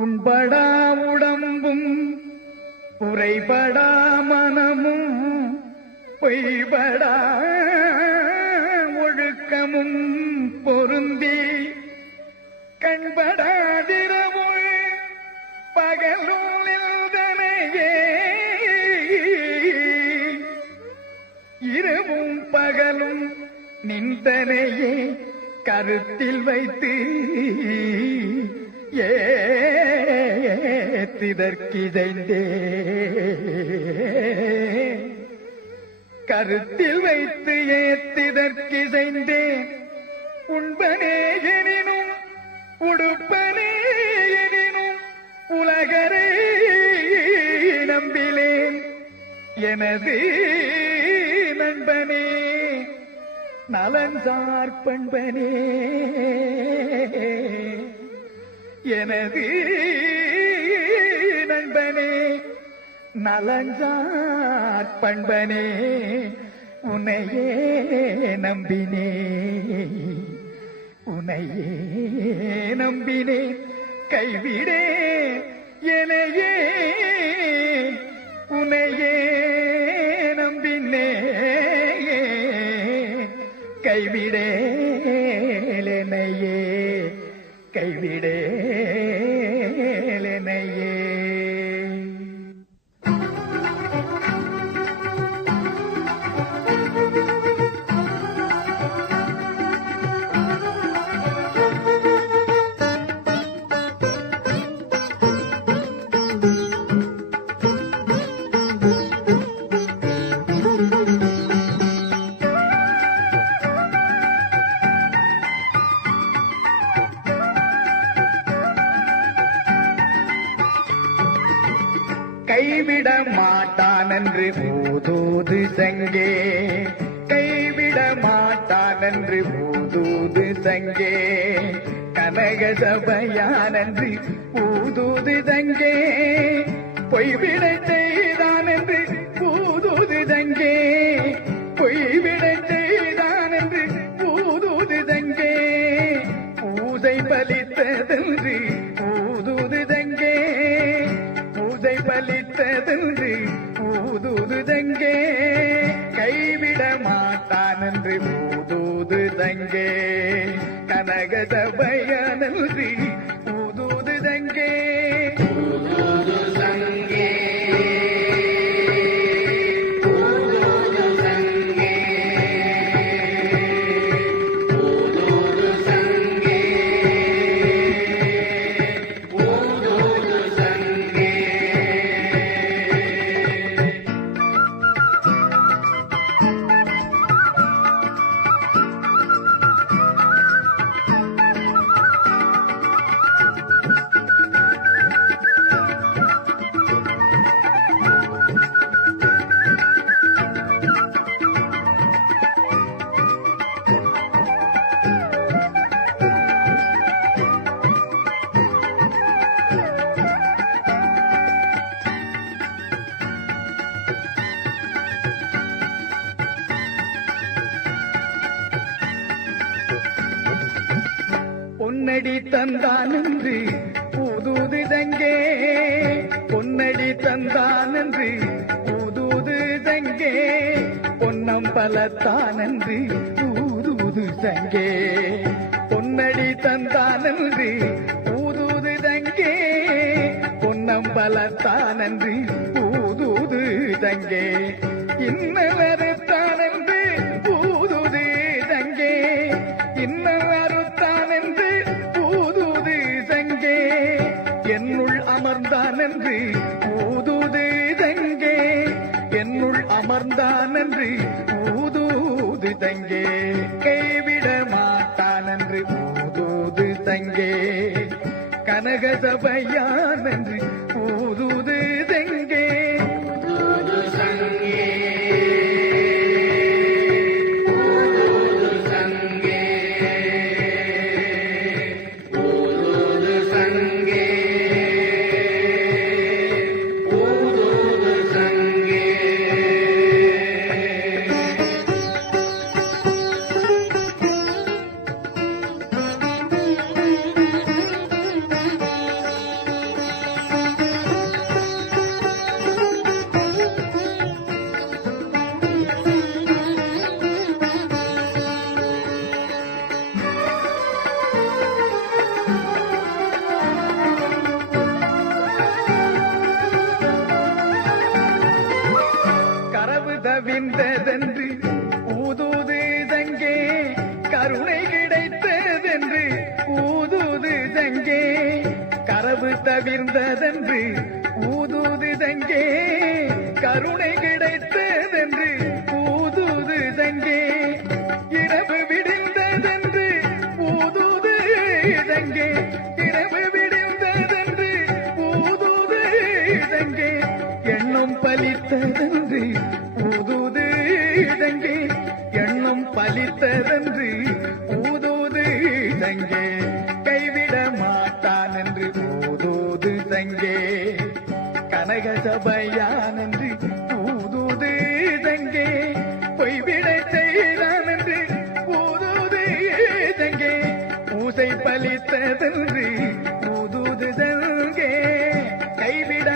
உண்படா உடம்பும் உரைபடா மனமும் பொய்படா ஒழுக்கமும் பொருந்தி கண்படாதிரவுள் பகலூலில்தனையே இரவும் பகலும் நின்றனையே கருத்தில் வைத்து ஏத்திதற்கிதைந்தே கருத்தில் வைத்து ஏத்திதற்கிதைந்தே உண்பனே எனினும் உடுப்பனே எனினும் உலகரே நம்பிலேன் எனது நண்பனே நலன்சார் பண்பனே எனது நண்பனே நலன்சார் பண்பனே உன்னையே நம்பினே உன்னையே நம்பினே கைவிடே எனையே உன்னையே நம்பினே கைவிடேலனையே கைவிடேலனையே கைவிட மாட்டான் என்று ஊதூது சங்கே கைவிட மாட்டான் என்று ஊதூது சங்கே கனக சபையான் என்று ஊதூது சங்கே பொய்விட செய்தான் என்று ஊதூது சங்கே பொய்விட செய்தான் என்று ஊதூது சங்கே பூசை பலித்ததென்று ஊதூது சங்கே பூசை பலித்ததென்று ஊதூது தங்கே கைவிட மாட்டான் என்று ஊதூது தங்கே கனக சபையானன்று ஊதூது தங்கே ஊதூது தங்கே ஊதூது தங்கே ஊதூது தங்கே ஊதூது தங்கே பொன்னடி தந்தான் என்று ஊதூது தங்கே பொன்னடி தந்தான் என்று ஊதூது தங்கே பொன்னம் பலத்தான் என்று ஊதூது தங்கே பொன்னடி தந்தான் என்று ஊதூது தங்கே பொன்னம் பலத்தான் என்று ஊதூது தங்கே இன்னவருத்தான் என்று ஊதூது தங்கே இன்னவருத்தான் என்று ஊதூது தங்கே என்னுள் அமர்ந்தான் என்று ஊதூது தங்கே என்னுள் அமர்ந்தான் என்று ஊதூது தங்கே கைவிட மாட்டான் என்று ஊதூது தங்கே கனக சபையான் என்று ஊதூது தங்கே ஊதூது தங்கே விடிந்ததென்று ஊதுது தங்கே கருணை கிடைத்ததென்று ஊதுது தங்கே இரவு விடிந்ததென்று ஊதுது தங்கே இரவு விடிந்ததென்று ஊதுது தங்கே எண்ணம் பலித்ததென்று ஊதுது தங்கே எண்ணம் பலித்ததென்று ஊதுது தங்கே கைவிட மாட்டான் என்று ஊதுது தங்கே கனக சபையான் என்று ஊதுது தங்கே பொய்விட செய்தான் என்று ஊதுது தங்கே பூசை பலித்ததென்று ஊதுது தங்கே கைவிட